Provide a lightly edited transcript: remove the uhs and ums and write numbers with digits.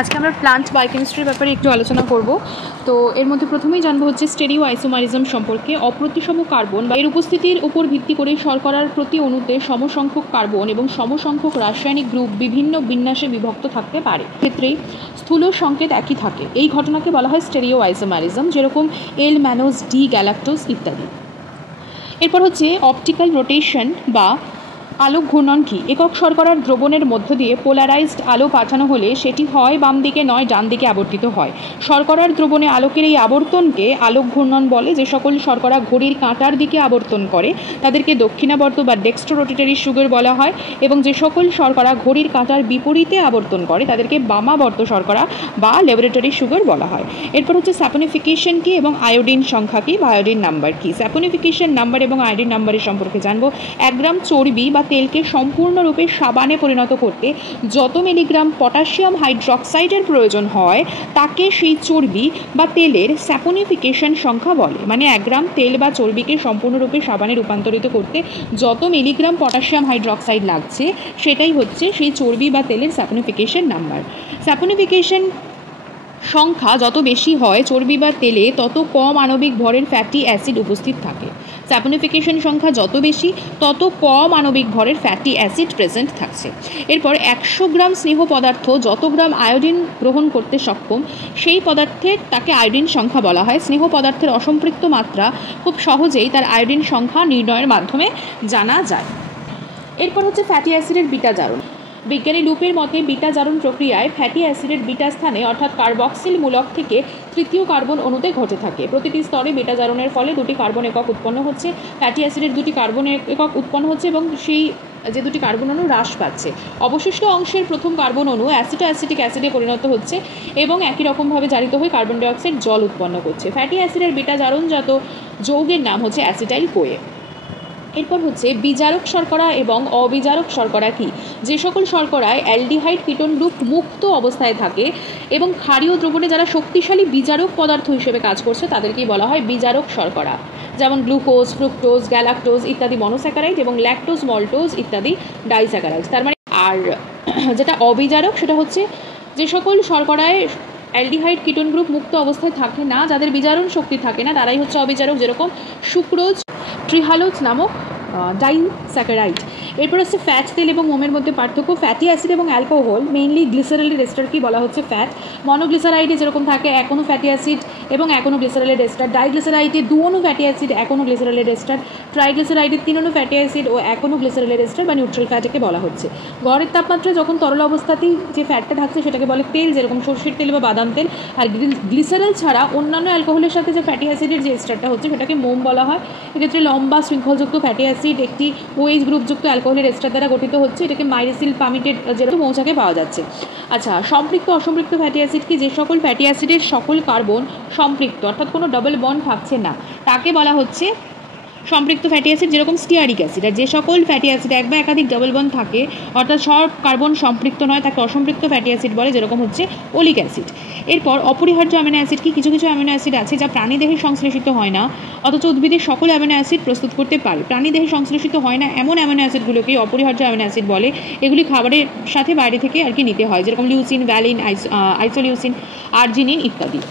আজকে আমরা প্লান্ট বায়োকেমিস্ট্রির ব্যাপারে একটু আলোচনা করব। তো এর মধ্যে প্রথমেই জানবো হচ্ছে স্টেরিও আইসোমারিজম সম্পর্কে। অপ্রতিসম কার্বন বা এর উপস্থিতির উপর ভিত্তি করে শর্করার প্রতি অণুতে সমসংখ্যক কার্বন এবং সমসংখ্যক রাসায়নিক গ্রুপ বিভিন্ন বিন্যাসে বিভক্ত থাকতে পারে। ক্ষেত্রে স্থূল সংকেত একই থাকে। এই ঘটনাকে বলা হয় স্টেরিও আইসোমারিজম, যেরকম এল ম্যানোজ, ডি গ্যালাক্টোজ ইত্যাদি। এরপর হচ্ছে অপটিক্যাল রোটেশন বা আলোক ঘূর্ণন কি? একক শর্করার দ্রবণের মধ্য দিয়ে পোলারাইজড আলো পাঠানো হলে সেটি হয় বাম দিকে নয় ডান দিকে আবর্তিত হয়। শর্করার দ্রবণে আলোকের এই আবর্তনকে আলোক ঘূর্ণন বলে। যে সকল শর্করা ঘড়ির কাঁটার দিকে আবর্তন করে তাদেরকে দক্ষিণাবর্ত বা ডেক্সট্রোরোটেটরি সুগার বলা হয়, এবং যে সকল শর্করা ঘড়ির কাঁটার বিপরীতে আবর্তন করে তাদেরকে বামাবর্ত শর্করা বা ল্যাবরেটরি সুগার বলা হয়। এরপর হচ্ছে স্যাপনিফিকেশন কি এবং আয়োডিন সংখ্যা কি বা আয়োডিন নাম্বার কি? স্যাপনিফিকেশন নাম্বার এবং আয়োডিন নাম্বারের সম্পর্কে জানবো। 1 গ্রাম চর্বি বা তেলকে সম্পূর্ণরূপে সাবানে পরিণত করতে যত মিলিগ্রাম পটাশিয়াম হাইড্রক্সাইডের প্রয়োজন হয় তাকে সেই চর্বি বা তেলের স্যাপনিফিকেশন সংখ্যা বলে। মানে 1 গ্রাম তেল বা চর্বিকে সম্পূর্ণরূপে সাবানে রূপান্তরিত করতে যত মিলিগ্রাম পটাশিয়াম হাইড্রক্সাইড লাগছে সেটাই হচ্ছে সেই চর্বি বা তেলের স্যাপনিফিকেশন নাম্বার। স্যাপনিফিকেশন সংখ্যা যত বেশি হয় চর্বি বা তেলে তত কম আণবিক ভরের ফ্যাটি অ্যাসিড উপস্থিত থাকে। স্যাপনিফিকেশন সংখ্যা যত বেশি তত কম আণবিক ভরের ফ্যাটি অ্যাসিড প্রেজেন্ট থাকছে। এরপর 100 গ্রাম স্নেহ পদার্থ যত গ্রাম আয়োডিন গ্রহণ করতে সক্ষম সেই পদার্থের তাকে আয়োডিন সংখ্যা বলা হয়। স্নেহ পদার্থের অসম্পৃক্ত মাত্রা খুব সহজেই তার আয়োডিন সংখ্যা নির্ণয়ের মাধ্যমে জানা যায়। এরপর হচ্ছে ফ্যাটি অ্যাসিডের বিটা জারণ। বিজ্ঞানী লুপের মতে বিটা জারণ প্রক্রিয়ায় ফ্যাটি অ্যাসিডের বিটা স্থানে অর্থাৎ কার্বক্সিল মূলক থেকে তৃতীয় কার্বন অণুতে ঘটে থাকে। প্রতিটি স্তরে বিটা জারণের ফলে 2টি কার্বন একক উৎপন্ন হচ্ছে, ফ্যাটি অ্যাসিডের 2টি কার্বন একক উৎপন্ন হচ্ছে এবং সেই যে 2টি কার্বন অণু হ্রাস পাচ্ছে। অবশিষ্ট অংশের প্রথম কার্বন অণু অ্যাসিটিক অ্যাসিডে পরিণত হচ্ছে এবং একই রকমভাবে জারিত হয়ে কার্বন ডাইঅক্সাইড জল উৎপন্ন করছে। ফ্যাটি অ্যাসিডের বিটা জারণজাত যৌগের নাম হচ্ছে অ্যাসিটাইল কোয়ে। এরপর হচ্ছে বিজারক শর্করা এবং অবিজারক শর্করা কি? যে সকল শর্করায় অ্যালডিহাইড কিটোন গ্রুপ মুক্ত অবস্থায় থাকে এবং ক্ষারীয় দ্রবণে যারা শক্তিশালী বিজারক পদার্থ হিসেবে কাজ করছে তাদেরকেই বলা হয় বিজারক শর্করা, যেমন গ্লুকোজ, ফ্রুক্টোজ, গ্যালাক্টোজ ইত্যাদি মনোস্যাকারাইড এবং ল্যাকটোজ, মল্টোজ ইত্যাদি ডাইস্যাকারাইড। তার মানে আর যেটা অবিজারক সেটা হচ্ছে যে সকল শর্করায় অ্যালডিহাইড কিটোন গ্রুপ মুক্ত অবস্থায় থাকে না, যাদের বিজারণ শক্তি থাকে না, তারাই হচ্ছে অবিজারক, যেরকম সুক্রোজ, ট্রিহালোজ নামক ডাইস্যাকারাইড। এরপর হচ্ছে ফ্যাট, তেল এবং মোমের মধ্যে পার্থক্য। ফ্যাটি অ্যাসিড এবং অ্যালকোহল মেইনলি গ্লিসারলের এস্টারকেই বলা হচ্ছে ফ্যাট। মনোগ্লিসারাইডে যেরকম থাকে 1 অণু ফ্যাটি অ্যাসিড এবং 1 অণু গ্লিসারলের এস্টার। ডাইগ্লিসারাইডে 2 অণু ফ্যাটি অ্যাসিড, 1 অণু গ্লিসারলের এস্টার। ট্রাইগ্লিসারাইডে 3 অণু ফ্যাটি অ্যাসিড ও 1 অণু গ্লিসারলের এস্টার বা নিউট্রাল ফ্যাটকে বলা হচ্ছে। গড়ের তাপমাত্রায় যখন তরল অবস্থাতেই যে ফ্যাটটা থাকছে সেটাকে বলে তেল, যেরকম সরষের তেল বা বাদাম তেল। আর গ্লিসারল ছাড়া অন্যান্য অ্যালকোহলের সাথে যে ফ্যাটি অ্যাসিডের যে এস্টারটা হচ্ছে সেটাকে মোম বলা হয়। এক্ষেত্রে লম্বা শৃঙ্খলযুক্ত ফ্যাটি অ্যাসিড একটি OH গ্রুপযুক্ত অ্যালকোহলের এস্টার দ্বারা গঠিত হচ্ছে। এটাকে মাইরিসিল পামিটেড যেরকম মৌচাকে পাওয়া যাচ্ছে। আচ্ছা, সম্পৃক্ত অসম্পৃক্ত ফ্যাটি অ্যাসিড কি? যে সকল ফ্যাটি অ্যাসিডের সকল কার্বন সম্পৃক্ত অর্থাৎ কোনো ডাবল বন্ড থাকছে না তাকে বলা হচ্ছে সম্পৃক্ত ফ্যাটি অ্যাসিড, যেরকম স্টিয়ারিক অ্যাসিড। আর যে সকল ফ্যাটি অ্যাসিড এক বা একাধিক ডাবল বন্ড থাকে অর্থাৎ সব কার্বন সম্পৃক্ত নয় তাকে অসম্পৃক্ত ফ্যাটি অ্যাসিড বলে, যেরকম হচ্ছে ওলিক অ্যাসিড। এরপর অপরিহার্য অ্যামিনো অ্যাসিড কি? কিছু কিছু অ্যামিনো অ্যাসিড আছে যা প্রাণীদেহে সংশ্লেষিত হয় না অথচ উদ্ভিদের সকল অ্যামিনো অ্যাসিড প্রস্তুত করতে পারে। প্রাণীদেহে সংশ্লেষিত হয় না এমন অ্যামিনো অ্যাসিডগুলোকেই অপরিহার্য অ্যামিনো অ্যাসিড বলে। এগুলি খাবারের সাথে বাইরে থেকে আর কি নিতে হয়, যেরকম লিউসিন, ভ্যালিন, আইসোলিউসিন, আর্জিনিন ইত্যাদি।